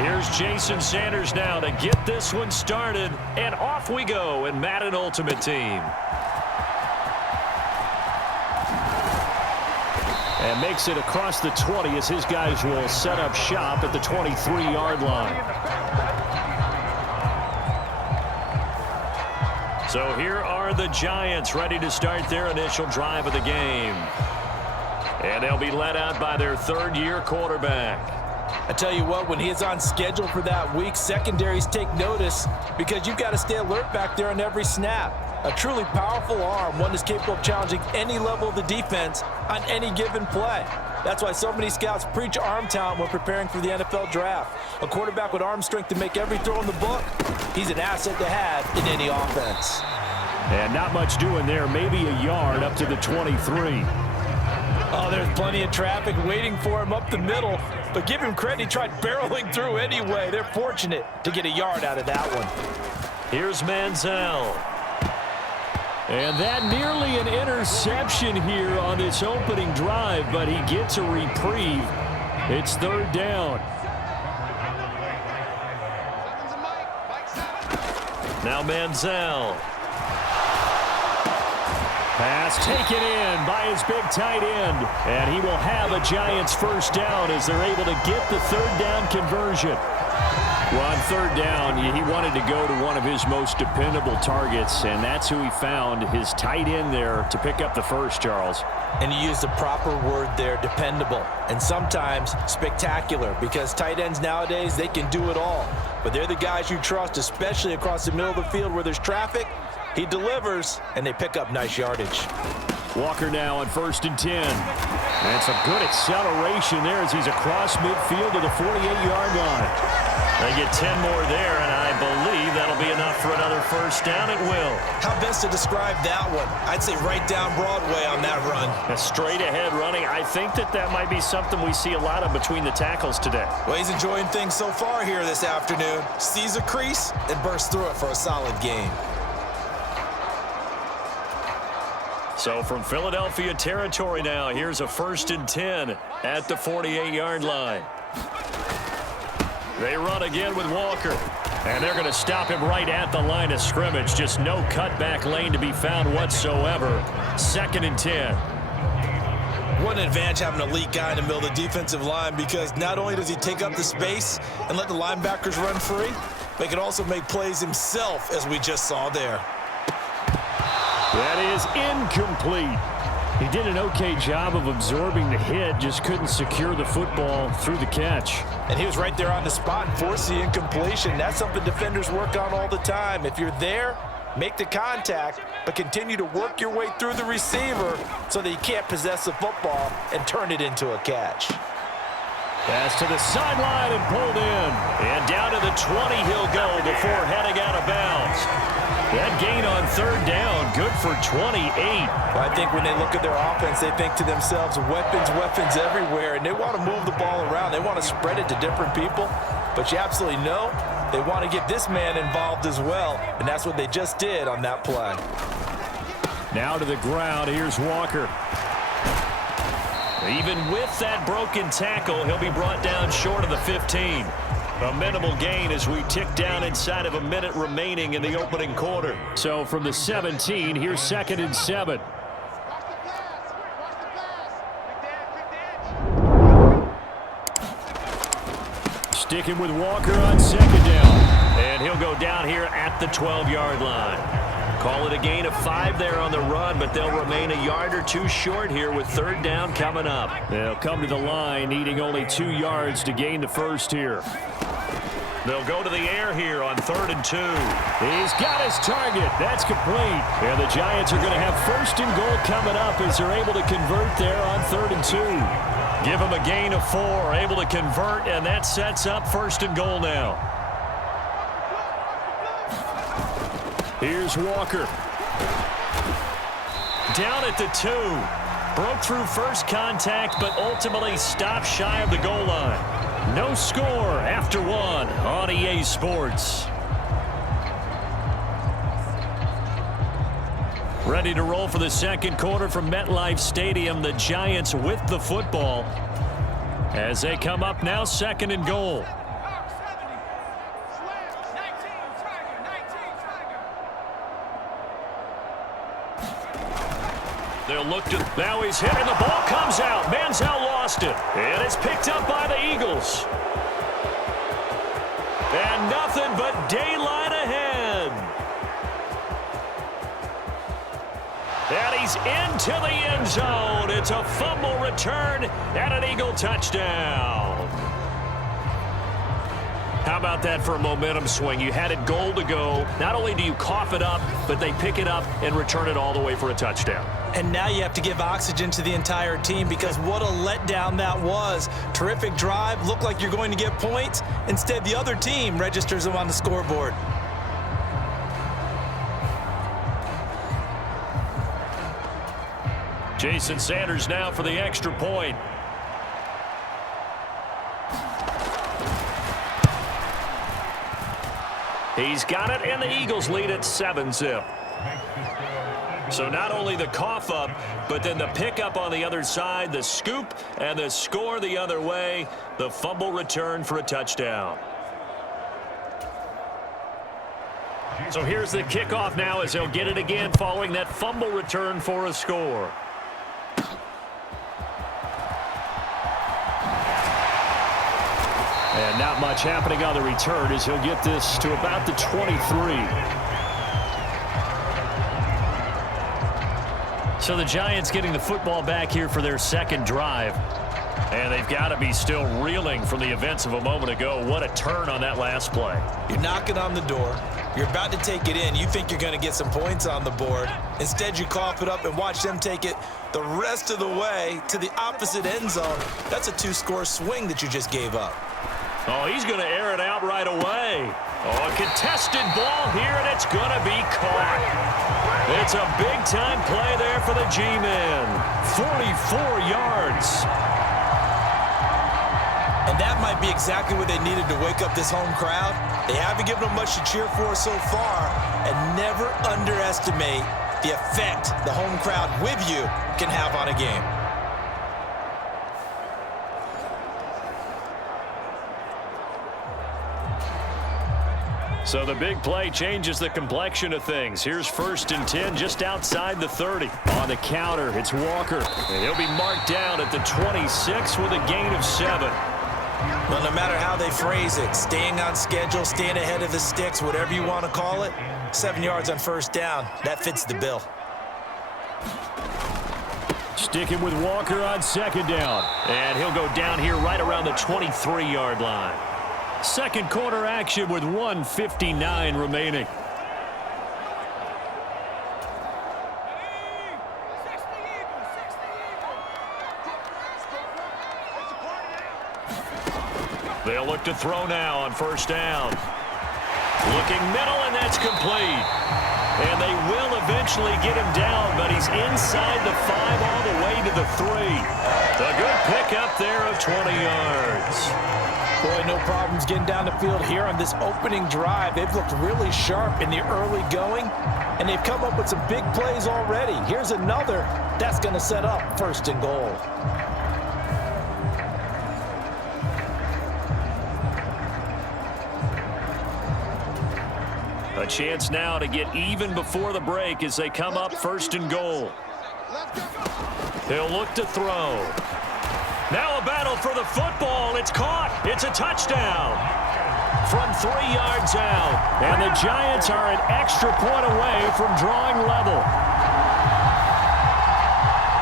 Here's Jason Sanders now to get this one started, and off we go in Madden Ultimate Team. And makes it across the 20 as his guys will set up shop at the 23-yard line. So here are the Giants ready to start their initial drive of the game. And they'll be led out by their third-year quarterback. I tell you what, when he is on schedule for that week, secondaries take notice because you've got to stay alert back there on every snap. A truly powerful arm, one that's capable of challenging any level of the defense on any given play. That's why so many scouts preach arm talent when preparing for the NFL draft. A quarterback with arm strength to make every throw in the book, he's an asset to have in any offense. And not much doing there, maybe a yard up to the 23. Oh, there's plenty of traffic waiting for him up the middle. But give him credit, he tried barreling through anyway. They're fortunate to get a yard out of that one. Here's Manziel. And that nearly an interception here on this opening drive, but he gets a reprieve. It's third down. Now Manziel. Pass taken in by his big tight end. And he will have a Giants first down as they're able to get the third down conversion. Well, on third down, he wanted to go to one of his most dependable targets, and that's who he found, his tight end there, to pick up the first, Charles. And he used the proper word there, dependable, and sometimes spectacular, because tight ends nowadays, they can do it all. But they're the guys you trust, especially across the middle of the field where there's traffic. He delivers, and they pick up nice yardage. Walker now on 1st and 10. And some good acceleration there as he's across midfield to the 48-yard line. They get 10 more there, and I believe that'll be enough for another first down. It will. How best to describe that one? I'd say right down Broadway on that run. A straight ahead running. I think that might be something we see a lot of between the tackles today. Well, he's enjoying things so far here this afternoon. Sees a crease and bursts through it for a solid gain. So from Philadelphia territory now, here's a 1st and 10 at the 48-yard line. They run again with Walker. And they're going to stop him right at the line of scrimmage. Just no cutback lane to be found whatsoever. 2nd and 10. What an advantage having an elite guy in the middle of the defensive line, because not only does he take up the space and let the linebackers run free, but he can also make plays himself, as we just saw there. That is incomplete. He did an okay job of absorbing the hit, just couldn't secure the football through the catch. And he was right there on the spot and forced the incompletion. That's something defenders work on all the time. If you're there, make the contact, but continue to work your way through the receiver so that you can't possess the football and turn it into a catch. Pass to the sideline and pulled in. And down to the 20 he'll go before heading out of bounds. That gain on third down, good for 28. Well, I think when they look at their offense, they think to themselves, weapons everywhere, and they want to move the ball around. They want to spread it to different people, but you absolutely know they want to get this man involved as well, and that's what they just did on that play. Now to the ground, here's Walker. Even with that broken tackle, he'll be brought down short of the 15. A minimal gain as we tick down inside of a minute remaining in the opening quarter. So from the 17, here's 2nd and 7. Sticking with Walker on 2nd down. And he'll go down here at the 12-yard line. Call it a gain of 5 there on the run, but they'll remain a yard or two short here with third down coming up. They'll come to the line needing only 2 yards to gain the first here. They'll go to the air here on 3rd and 2. He's got his target. That's complete. And the Giants are going to have 1st and goal coming up as they're able to convert there on 3rd and 2. Give them a gain of 4, able to convert, and that sets up 1st and goal now. Here's Walker. Down at the 2. Broke through first contact, but ultimately stopped shy of the goal line. No score after 1 on EA Sports. Ready to roll for the second quarter from MetLife Stadium. The Giants with the football as they come up now 2nd and goal. They'll look to... Now he's hit, and the ball comes out. Manziel lost it. And it's picked up by the Eagles. And nothing but daylight ahead. And he's into the end zone. It's a fumble return and an Eagle touchdown. How about that for a momentum swing? You had it goal to go. Not only do you cough it up, but they pick it up and return it all the way for a touchdown. And now you have to give oxygen to the entire team because what a letdown that was. Terrific drive. Looked like you're going to get points. Instead, the other team registers them on the scoreboard. Jason Sanders now for the extra point. He's got it, and the Eagles lead at 7-zip. So not only the cough up, but then the pickup on the other side, the scoop, and the score the other way, the fumble return for a touchdown. So here's the kickoff now as he'll get it again following that fumble return for a score. And not much happening on the return as he'll get this to about the 23. So the Giants getting the football back here for their second drive. And they've got to be still reeling from the events of a moment ago. What a turn on that last play. You're knocking on the door. You're about to take it in. You think you're going to get some points on the board. Instead, you cough it up and watch them take it the rest of the way to the opposite end zone. That's a two-score swing that you just gave up. Oh, he's going to air it out right away. Oh, a contested ball here, and it's going to be caught. It's a big-time play there for the G-men. 44 yards. And that might be exactly what they needed to wake up this home crowd. They haven't given them much to cheer for so far, and never underestimate the effect the home crowd with you can have on a game. So the big play changes the complexion of things. Here's 1st and 10 just outside the 30. On the counter, it's Walker. And he'll be marked down at the 26 with a gain of 7. Well, no matter how they phrase it, staying on schedule, staying ahead of the sticks, whatever you want to call it, 7 yards on 1st down, that fits the bill. Sticking with Walker on 2nd down. And he'll go down here right around the 23-yard line. Second quarter action with 1:59 remaining. They'll look to throw now on 1st down. Looking middle, and that's complete. And they will eventually get him down, but he's inside the 5 all the way to the 3. A good pickup there of 20 yards. Boy, no problems getting down the field here on this opening drive. They've looked really sharp in the early going, and they've come up with some big plays already. Here's another that's going to set up 1st and goal. A chance now to get even before the break as they come up 1st and goal. They'll look to throw. Now a battle for the football. It's caught. It's a touchdown. From 3 yards out. And the Giants are an extra point away from drawing level.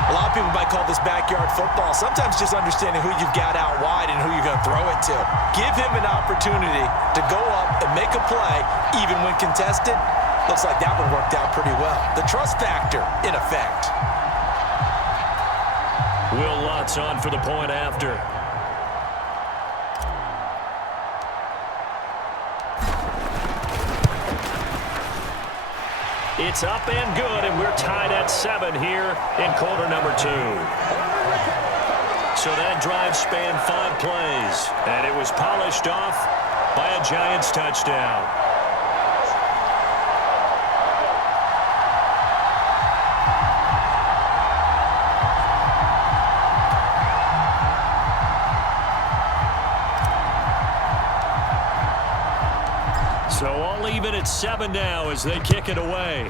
A lot of people might call this backyard football. Sometimes just understanding who you've got out wide and who you're going to throw it to. Give him an opportunity to go up and make a play, even when contested. Looks like that one worked out pretty well. The trust factor in effect. Will Lutz on for the point after. It's up and good, and we're tied at 7 here in quarter number 2. So that drive spanned 5 plays, and it was polished off by a Giants touchdown. So all even at 7 now as they kick it away.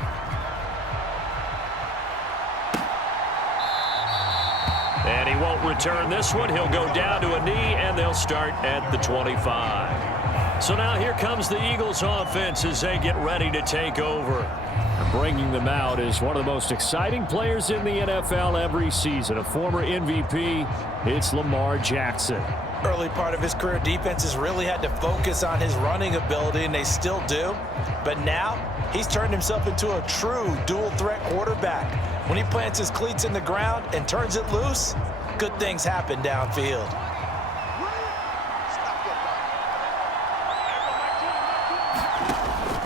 And he won't return this one. He'll go down to a knee, and they'll start at the 25. So now here comes the Eagles offense as they get ready to take over. And bringing them out is one of the most exciting players in the NFL every season. A former MVP, it's Lamar Jackson. Early part of his career, defenses really had to focus on his running ability, and they still do. But now, he's turned himself into a true dual-threat quarterback. When he plants his cleats in the ground and turns it loose, good things happen downfield.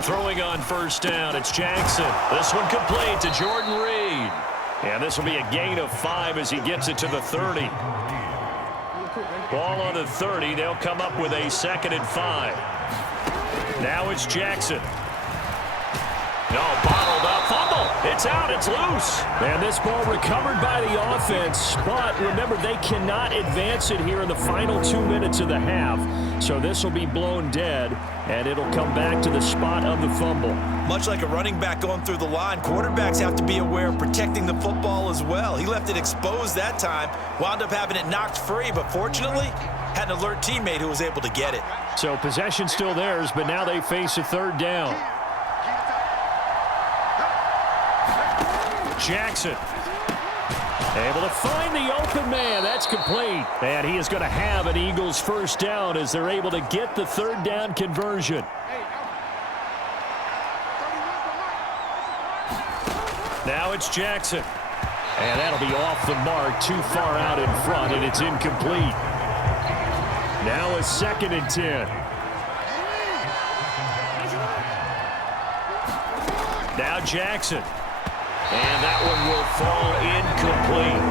Throwing on first down, it's Jackson. This one complete to Jordan Reed. And this will be a gain of 5 as he gets it to the 30. Ball on the 30. They'll come up with a 2nd and 5. Now it's Jackson. No, bottled up. Fumble. It's out. It's loose. And this ball recovered by the offense. But remember, they cannot advance it here in the final 2 minutes of the half. So this will be blown dead, and it'll come back to the spot of the fumble. Much like a running back going through the line, quarterbacks have to be aware of protecting the football as well. He left it exposed that time, wound up having it knocked free, but fortunately, had an alert teammate who was able to get it. So possession still theirs, but now they face a 3rd down. Jackson able to find the open man. That's complete. And he is going to have an Eagles 1st down as they're able to get the 3rd down conversion. Now it's Jackson. And that'll be off the mark, too far out in front, and it's incomplete. Now a 2nd and 10. Now Jackson. And that one will fall incomplete.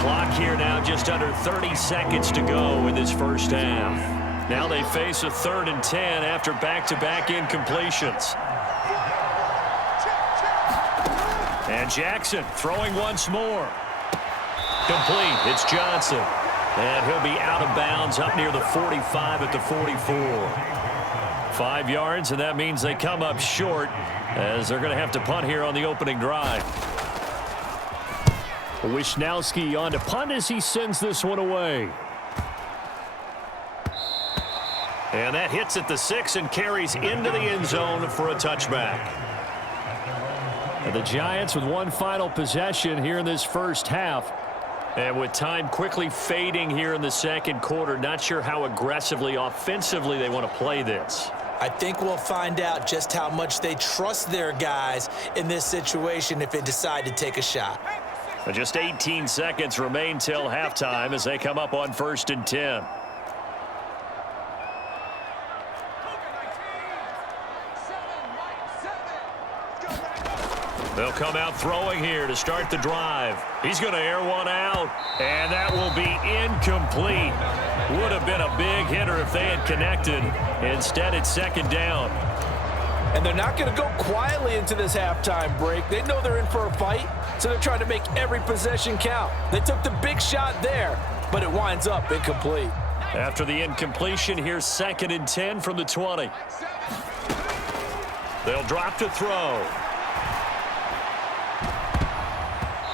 Clock here now just under 30 seconds to go in this first half. Now they face a 3rd and 10 after back-to-back incompletions. And Jackson throwing once more. Complete. It's Johnson. And he'll be out of bounds up near the 45 at the 44. 5 yards, and that means they come up short as they're going to have to punt here on the opening drive. Wisnowski on to punt as he sends this one away. And that hits at the 6 and carries into the end zone for a touchback. And the Giants with one final possession here in this first half. And with time quickly fading here in the 2nd quarter, not sure how aggressively, offensively they want to play this. I think we'll find out just how much they trust their guys in this situation if they decide to take a shot. Just 18 seconds remain till halftime as they come up on 1st and 10. They'll come out throwing here to start the drive. He's going to air one out, and that will be incomplete. Would have been a big hitter if they had connected. Instead, it's 2nd down. And they're not going to go quietly into this halftime break. They know they're in for a fight, so they're trying to make every possession count. They took the big shot there, but it winds up incomplete. After the incompletion, here's 2nd and 10 from the 20. They'll drop to throw.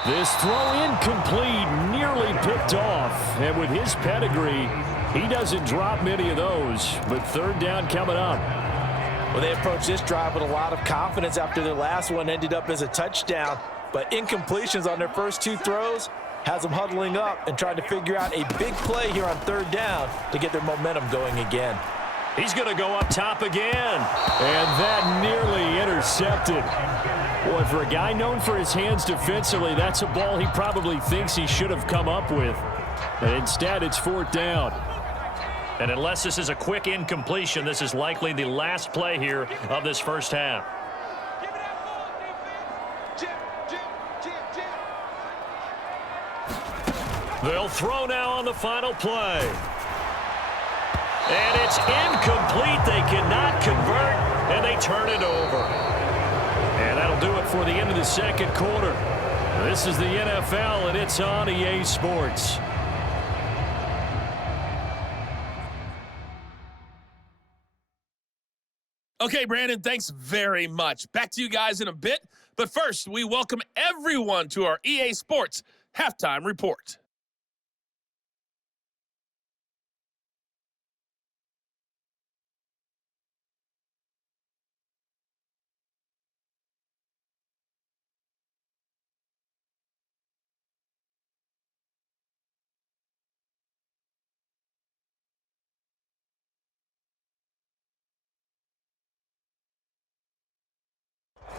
This throw incomplete, nearly picked off. And with his pedigree, he doesn't drop many of those. But 3rd down coming up. Well, they approached this drive with a lot of confidence after their last one ended up as a touchdown. But incompletions on their first 2 throws has them huddling up and trying to figure out a big play here on 3rd down to get their momentum going again. He's going to go up top again. And that nearly intercepted. Boy, for a guy known for his hands defensively, that's a ball he probably thinks he should have come up with. But instead, it's 4th down. And unless this is a quick incompletion, this is likely the last play here of this first half. They'll throw now on the final play. And it's incomplete. They cannot convert, and they turn it over. And that'll do it for the end of the 2nd quarter. This is the NFL, and it's on EA Sports. Okay, Brandon, thanks very much. Back to you guys in a bit. But first, we welcome everyone to our EA Sports halftime report.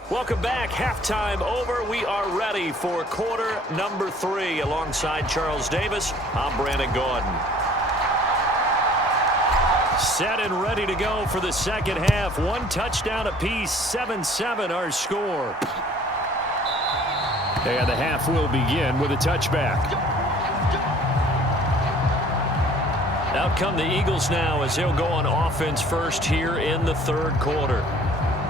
Welcome back. Halftime over. We are ready for quarter number 3. Alongside Charles Davis, I'm Brandon Gaudin. Set and ready to go for the second half. One touchdown apiece. 7-7 our score. And the half will begin with a touchback. Out come the Eagles now as they'll go on offense first here in the third quarter.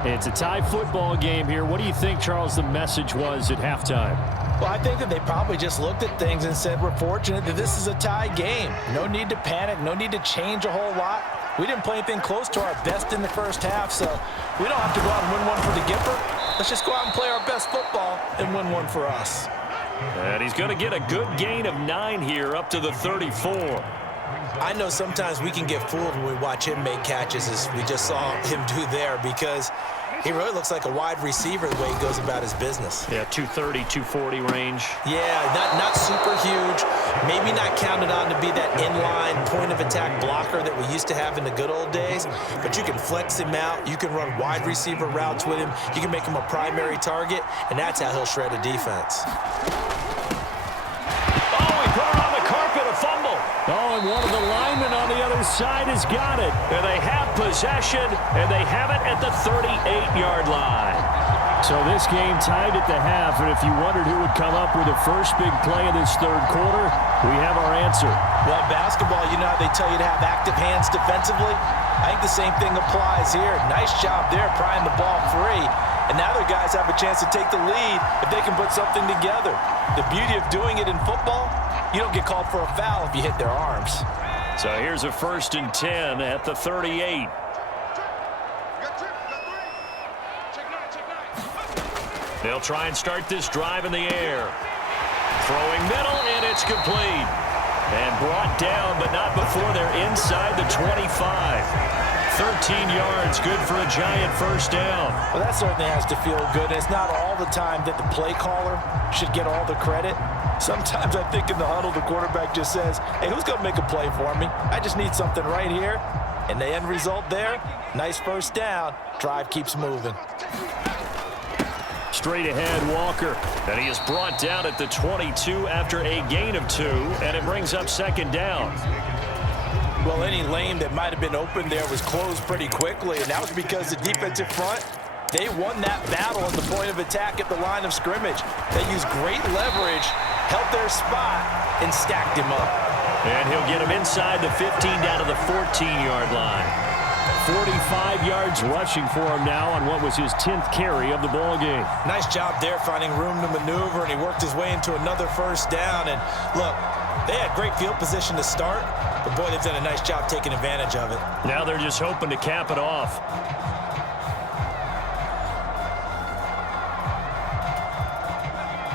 It's a tie football game here. What do you think, Charles, the message was at halftime? Well, I think that they probably just looked at things and said, we're fortunate that this is a tie game. No need to panic. No need to change a whole lot. We didn't play anything close to our best in the first half, so we don't have to go out and win one for the Gipper. Let's just go out and play our best football and win one for us. And he's going to get a good gain of 9 here up to the 34. I know sometimes we can get fooled when we watch him make catches, as we just saw him do there, because he really looks like a wide receiver the way he goes about his business. Yeah, 230, 240 range. Yeah, not super huge. Maybe not counted on to be that inline point-of-attack blocker that we used to have in the good old days, but you can flex him out. You can run wide receiver routes with him. You can make him a primary target, and that's how he'll shred a defense. Oh, and one of the linemen on the other side has got it. And they have possession, and they have it at the 38-yard line. So this game tied at the half, and if you wondered who would come up with the first big play of this third quarter, we have our answer. Well, basketball, you know how they tell you to have active hands defensively? I think the same thing applies here. Nice job there prying the ball free. And now their guys have a chance to take the lead if they can put something together. The beauty of doing it in football, you don't get called for a foul if you hit their arms. So here's a 1st and 10 at the 38. They'll try and start this drive in the air. Throwing middle, and it's complete. And brought down, but not before they're inside the 25. 13 yards, good for a giant first down. Well, that certainly has to feel good. It's not all the time that the play caller should get all the credit. Sometimes I think in the huddle, the quarterback just says, hey, who's going to make a play for me? I just need something right here. And the end result there, nice first down. Drive keeps moving. Straight ahead, Walker. And he is brought down at the 22 after a gain of 2, and it brings up 2nd down. Well, any lane that might have been open there was closed pretty quickly, and that was because the defensive front, they won that battle at the point of attack at the line of scrimmage. They used great leverage, held their spot, and stacked him up. And he'll get him inside the 15 down to the 14-yard line. 45 yards rushing for him now on what was his 10th carry of the ball game. Nice job there finding room to maneuver, and he worked his way into another first down. And look, they had great field position to start, but boy, they've done a nice job taking advantage of it. Now they're just hoping to cap it off.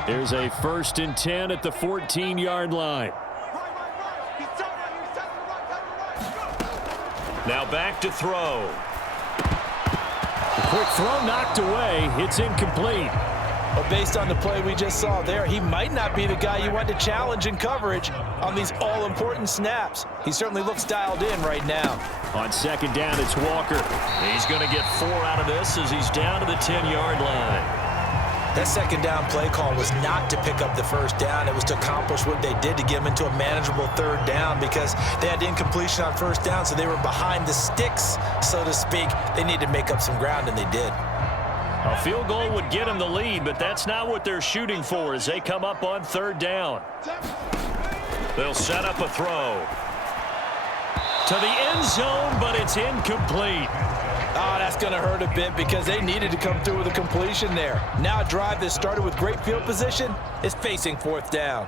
Here's a 1st and 10 at the 14-yard line. Now back to throw. The quick throw knocked away. It's incomplete. But based on the play we just saw there, he might not be the guy you want to challenge in coverage on these all-important snaps. He certainly looks dialed in right now. On 2nd down, it's Walker. He's going to get 4 out of this as he's down to the 10-yard line. That 2nd down play call was not to pick up the first down. It was to accomplish what they did to get them into a manageable 3rd down, because they had incompletion on 1st down, so they were behind the sticks, so to speak. They needed to make up some ground, and they did. A field goal would get them the lead, but that's not what they're shooting for as they come up on 3rd down. They'll set up a throw to the end zone, but it's incomplete. Oh, that's going to hurt a bit because they needed to come through with a completion there. Now a drive that started with great field position is facing 4th down.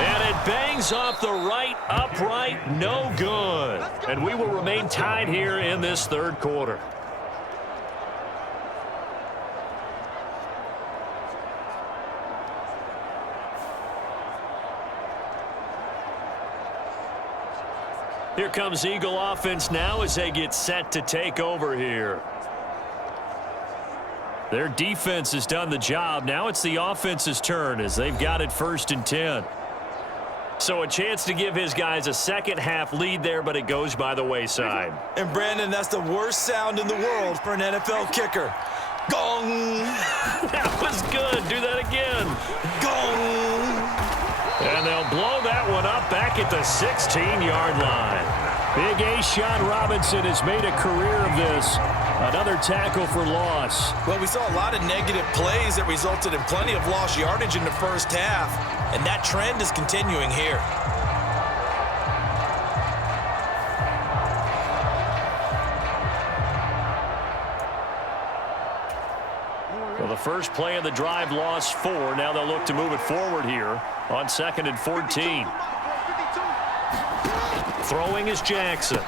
And it bangs off the right upright, no good. And we will remain tied here in this third quarter. Here comes Eagle offense now as they get set to take over here. Their defense has done the job. Now it's the offense's turn as they've got it 1st and 10. So a chance to give his guys a second-half lead there, but it goes by the wayside. And, Brandon, that's the worst sound in the world for an NFL kicker. Gong! That was good. Do that again. Gong! And they'll blow that one up back at the 16-yard line. Big A-Sean Robinson has made a career of this. Another tackle for loss. Well, we saw a lot of negative plays that resulted in plenty of lost yardage in the first half, and that trend is continuing here. Well, the first play of the drive lost 4. Now they'll look to move it forward here on 2nd and 14. Throwing is Jackson.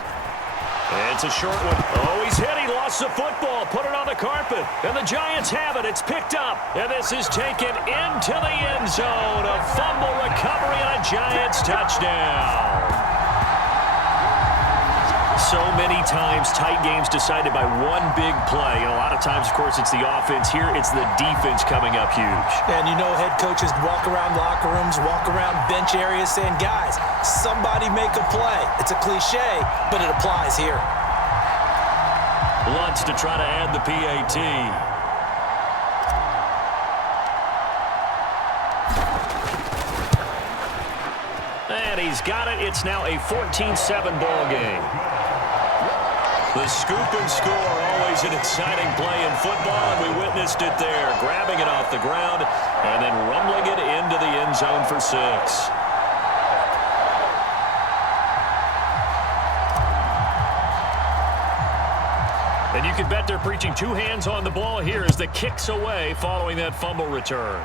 It's a short one. Oh, he's hit. He lost the football. Put it on the carpet. And the Giants have it. It's picked up. And this is taken into the end zone. A fumble recovery and a Giants touchdown. So many times tight games decided by one big play. And a lot of times, of course, it's the offense. Here, it's the defense coming up huge. And you know head coaches walk around locker rooms, walk around bench areas saying, guys, somebody make a play. It's a cliche, but it applies here. Lutz to try to add the PAT. And he's got it. It's now a 14-7 ball game. The scoop and score, always an exciting play in football, and we witnessed it there, grabbing it off the ground and then rumbling it into the end zone for 6. And you can bet they're preaching 2 hands on the ball here as the kick's away following that fumble return.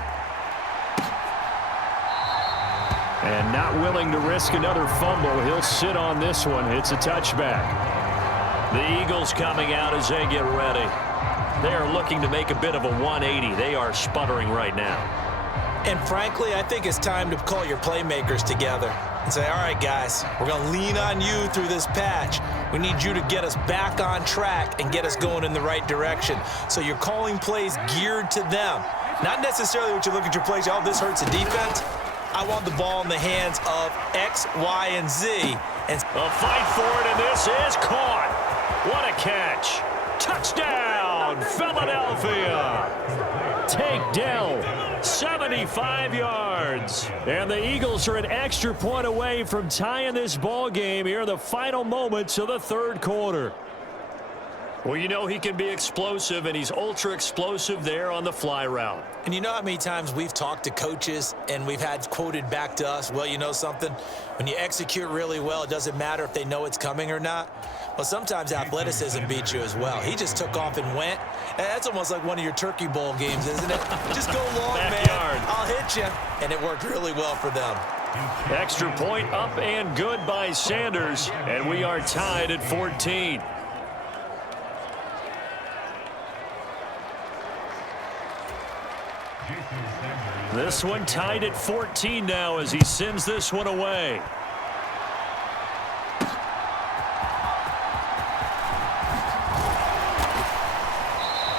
And not willing to risk another fumble. He'll sit on this one. It's a touchback. The Eagles coming out as they get ready. They are looking to make a bit of a 180. They are sputtering right now. And frankly, I think it's time to call your playmakers together and say, all right, guys, we're going to lean on you through this patch. We need you to get us back on track and get us going in the right direction. So you're calling plays geared to them. Not necessarily what you look at your plays, oh, this hurts the defense. I want the ball in the hands of X, Y, and Z. And a fight for it, and this is caught. What a catch. Touchdown, Philadelphia. Takedown, 75 yards. And the Eagles are an extra point away from tying this ball game here in the final moments of the 3rd quarter. Well, you know he can be explosive, and he's ultra explosive there on the fly route. And you know how many times we've talked to coaches and we've had quoted back to us, well, you know something? When you execute really well, it doesn't matter if they know it's coming or not. Well, sometimes athleticism beats you as well. He just took off and went. And that's almost like one of your Turkey Bowl games, isn't it? Just go long, man. I'll hit you. And it worked really well for them. Extra point up and good by Sanders. And we are tied at 14. This one tied at 14 now as he sends this one away.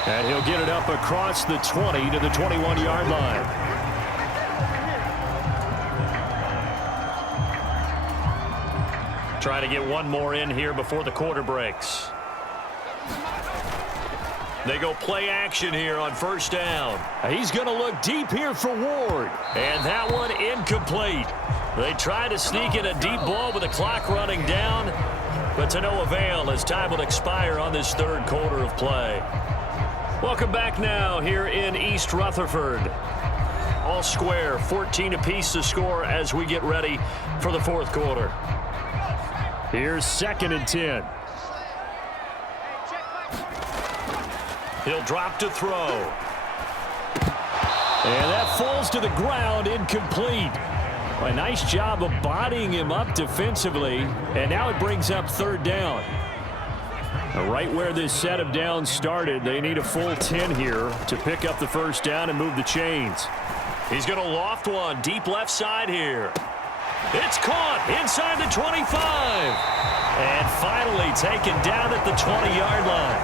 And he'll get it up across the 20 to the 21-yard line. Try to get one more in here before the quarter breaks. They go play action here on 1st down. He's going to look deep here for Ward. And that one incomplete. They try to sneak in a deep ball with the clock running down, but to no avail as time will expire on this 3rd quarter of play. Welcome back now here in East Rutherford. All square, 14 apiece to score as we get ready for the 4th quarter. Here's 2nd and 10. He'll drop to throw. And that falls to the ground, incomplete. A nice job of bodying him up defensively, and now it brings up 3rd down. Right where this set of downs started, they need a full 10 here to pick up the 1st down and move the chains. He's going to loft one deep left side here. It's caught inside the 25. And finally taken down at the 20-yard line.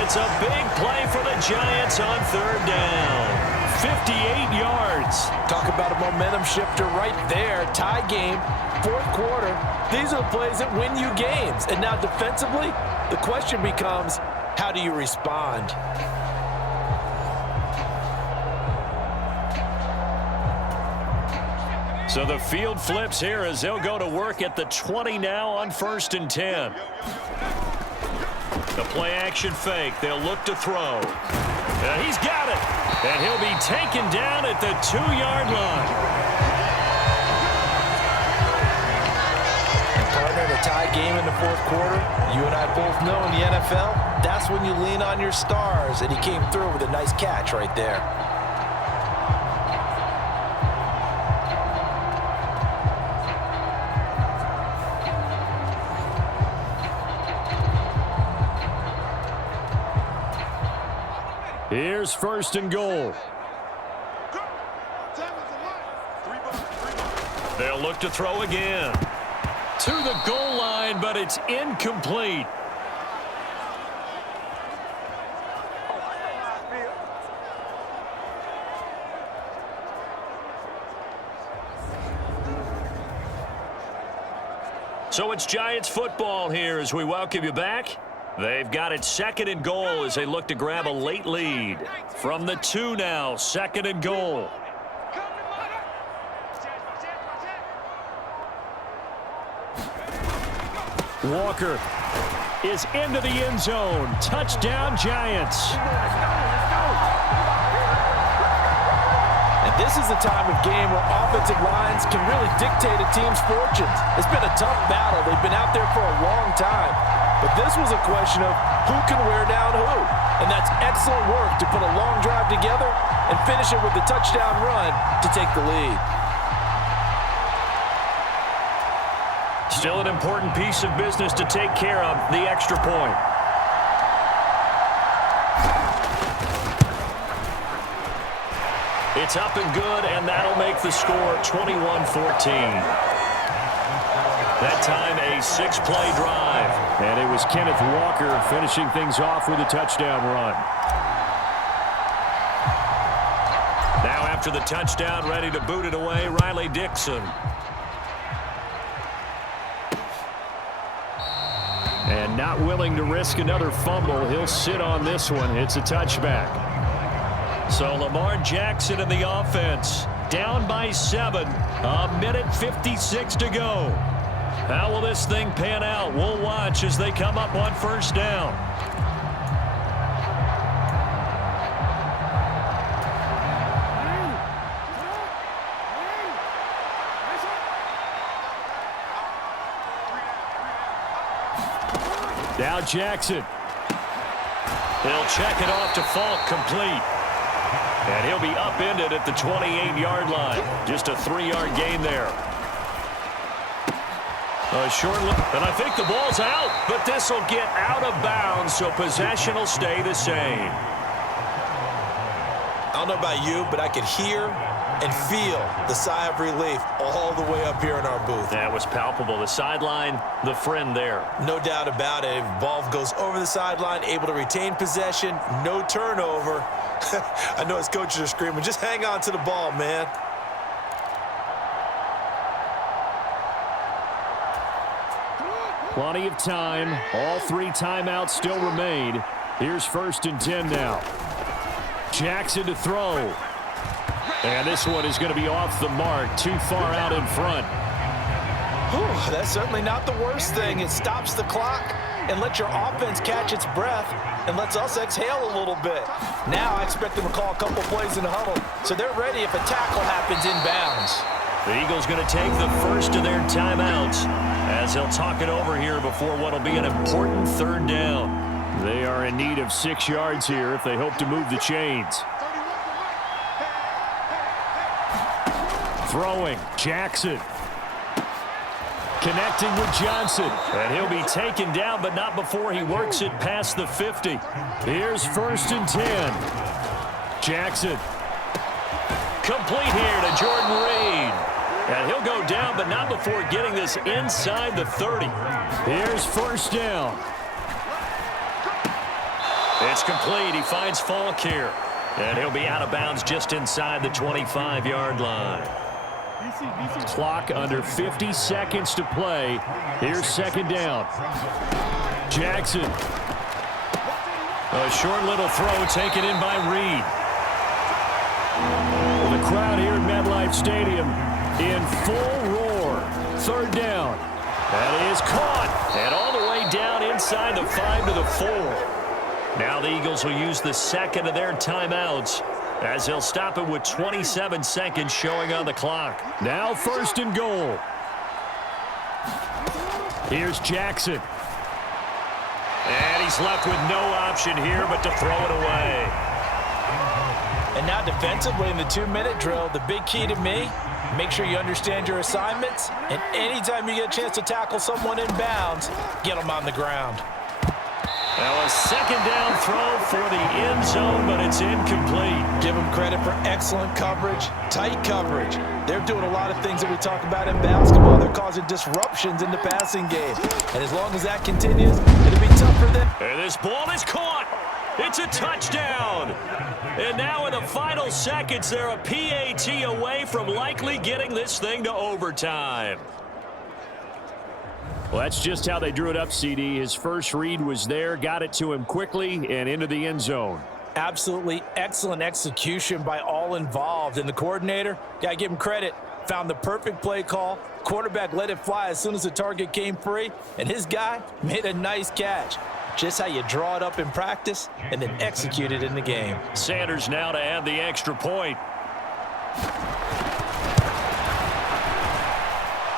It's a big play for the Giants on third down. 58 yards. Talk about a momentum shifter right there. Tie game, fourth quarter. These are the plays that win you games. And now defensively, the question becomes, how do you respond? So the field flips here as they'll go to work at the 20 now on 1st and 10. The play action fake. They'll look to throw. He's got it. And he'll be taken down at the 2-yard line. Partner, the tie game in the fourth quarter, you and I both know in the NFL, that's when you lean on your stars, and he came through with a nice catch right there. Here's 1st and goal. They'll look to throw again. To the goal line, but it's incomplete. So it's Giants football here as we welcome you back. They've got it 2nd and goal as they look to grab a late lead. From the 2 now, 2nd and goal. Walker is into the end zone. Touchdown, Giants. And this is the time of game where offensive lines can really dictate a team's fortunes. It's been a tough battle. They've been out there for a long time. But this was a question of who can wear down who. And that's excellent work to put a long drive together and finish it with a touchdown run to take the lead. Still an important piece of business to take care of, the extra point. It's up and good, and that'll make the score 21-14. That time, a 6-play drive. And it was Kenneth Walker finishing things off with a touchdown run. Now after the touchdown, ready to boot it away, Riley Dixon. And not willing to risk another fumble. He'll sit on this one. It's a touchback. So Lamar Jackson in the offense. Down by 7. 1:56 to go. How will this thing pan out? We'll watch as they come up on 1st down. Now Jackson. He'll check it off to Falk, complete. And he'll be upended at the 28-yard line. Just a 3-yard gain there. A short look, and I think the ball's out, but this will get out of bounds, so possession will stay the same. I don't know about you, but I could hear and feel the sigh of relief all the way up here in our booth. That was palpable. The sideline, the friend there. No doubt about it. If ball goes over the sideline, able to retain possession, no turnover. I know his coaches are screaming, just hang on to the ball, man. Plenty of time. All 3 timeouts still remain. Here's 1st and 10 now. Jackson to throw. And this one is going to be off the mark. Too far out in front. Whew, that's certainly not the worst thing. It stops the clock and lets your offense catch its breath and lets us exhale a little bit. Now I expect them to call a couple plays in the huddle, so they're ready if a tackle happens inbounds. The Eagles going to take the first of their timeouts as they'll talk it over here before what will be an important 3rd down. They are in need of 6 yards here if they hope to move the chains. Throwing, Jackson. Connecting with Johnson. And he'll be taken down, but not before he works it past the 50. Here's 1st and 10. Jackson. Complete here to Jordan Reed. And he'll go down, but not before getting this inside the 30. Here's first down. It's complete. He finds Falk here. And he'll be out of bounds just inside the 25-yard line. Clock under 50 seconds to play. Here's second down. Jackson. A short little throw taken in by Reed. The crowd here at MetLife Stadium in full roar. Third down. That is caught. And all the way down inside the 5 to the 4. Now the Eagles will use the second of their timeouts as they'll stop it with 27 seconds showing on the clock. Now first and goal. Here's Jackson. And he's left with no option here but to throw it away. And now defensively in the 2-minute drill, the big key to me, make sure you understand your assignments, and anytime you get a chance to tackle someone in bounds, get them on the ground. Now a second down throw for the end zone, but it's incomplete. Give them credit for excellent coverage, tight coverage. They're doing a lot of things that we talk about in basketball. They're causing disruptions in the passing game. And as long as that continues, it'll be tough for them. And this ball is caught. It's a touchdown. And now in the final seconds, they're a PAT away from likely getting this thing to overtime. Well, that's just how they drew it up, CD. His first read was there, got it to him quickly, and into the end zone. Absolutely excellent execution by all involved. And the coordinator, gotta give him credit, found the perfect play call. Quarterback let it fly as soon as the target came free, and his guy made a nice catch. Just how you draw it up in practice and then execute it in the game. Sanders now to add the extra point.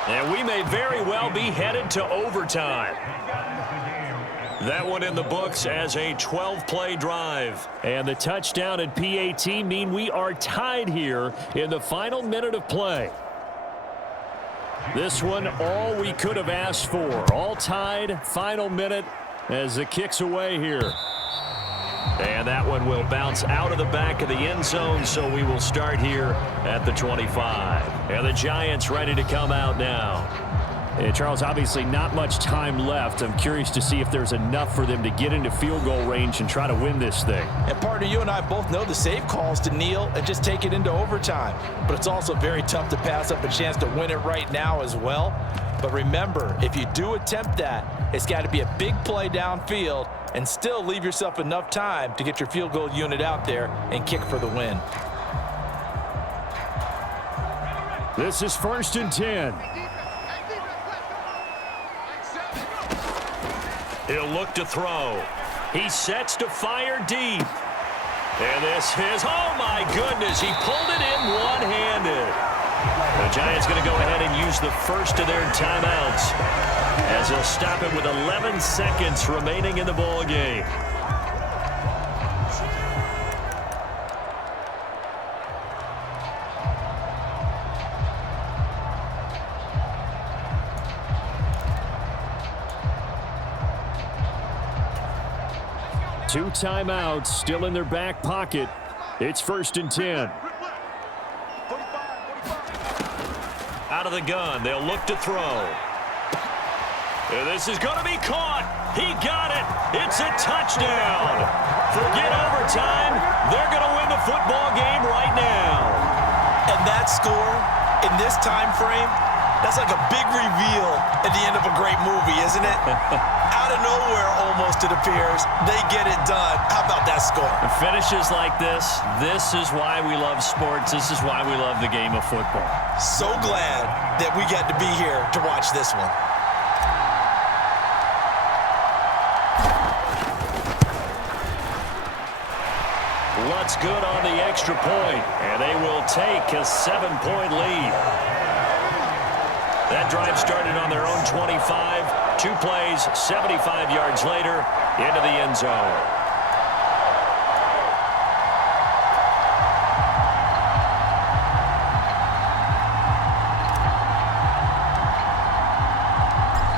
And we may very well be headed to overtime. That one in the books as a 12-play drive. And the touchdown and PAT mean we are tied here in the final minute of play. This one, all we could have asked for. All tied, final minute as the kick's away here. And that one will bounce out of the back of the end zone, so we will start here at the 25. And the Giants ready to come out now. And Charles, obviously not much time left. I'm curious to see if there's enough for them to get into field goal range and try to win this thing. And partner, you and I both know the safe calls to kneel and just take it into overtime. But it's also very tough to pass up a chance to win it right now as well. But remember, if you do attempt that, it's got to be a big play downfield and still leave yourself enough time to get your field goal unit out there and kick for the win. This is first and 10. He'll look to throw. He sets to fire deep. And this is, oh my goodness, he pulled it in one-handed. The Giants going to go ahead and use the first of their timeouts as they'll stop it with 11 seconds remaining in the ball game. Two timeouts still in their back pocket. It's first and 10. Out of the gun, they'll look to throw. And this is going to be caught. He got it. It's a touchdown. Forget overtime. They're going to win the football game right now. And that score in this time frame, that's like a big reveal at the end of a great movie, isn't it? Out of nowhere, almost, it appears, they get it done. How about that score? Finishes like this is why we love sports. This is why we love the game of football. So glad that we got to be here to watch this one. What's good on the extra point, and they will take a 7-point lead. That drive started on their own 25. 2 plays, 75 yards later, into the end zone.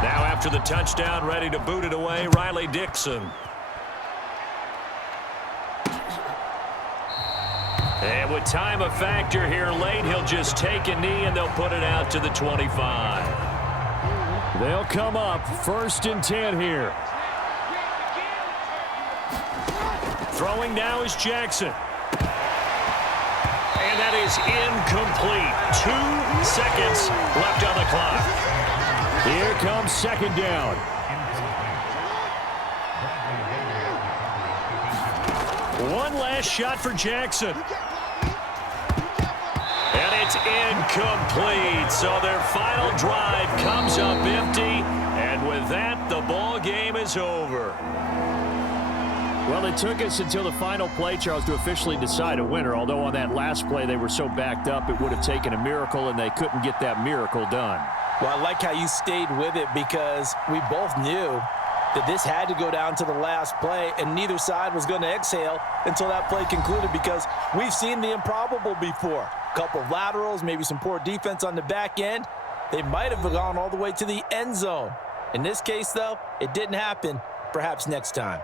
Now after the touchdown, ready to boot it away, Riley Dixon. And with time a factor here late, he'll just take a knee and they'll put it out to the 25. They'll come up 1st and 10 here. Throwing now is Jackson. And that is incomplete. 2 seconds left on the clock. Here comes 2nd down. One last shot for Jackson. And it's incomplete. So their final drive comes up empty. And with that, the ball game is over. Well, it took us until the final play, Charles, to officially decide a winner. Although on that last play they were so backed up, it would have taken a miracle, and they couldn't get that miracle done. Well, I like how you stayed with it because we both knew that this had to go down to the last play, and neither side was going to exhale until that play concluded because we've seen the improbable before. A couple of laterals, maybe some poor defense on the back end. They might have gone all the way to the end zone. In this case, though, it didn't happen. Perhaps next time.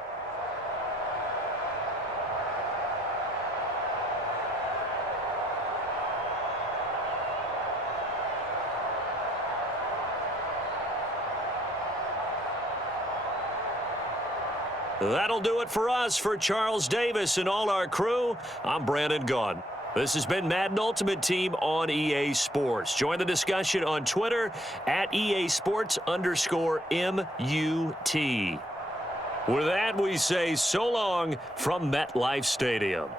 That'll do it for us. For Charles Davis and all our crew, I'm Brandon Gaudin. This has been Madden Ultimate Team on EA Sports. Join the discussion on Twitter at EA Sports_MUT. With that, we say so long from MetLife Stadium.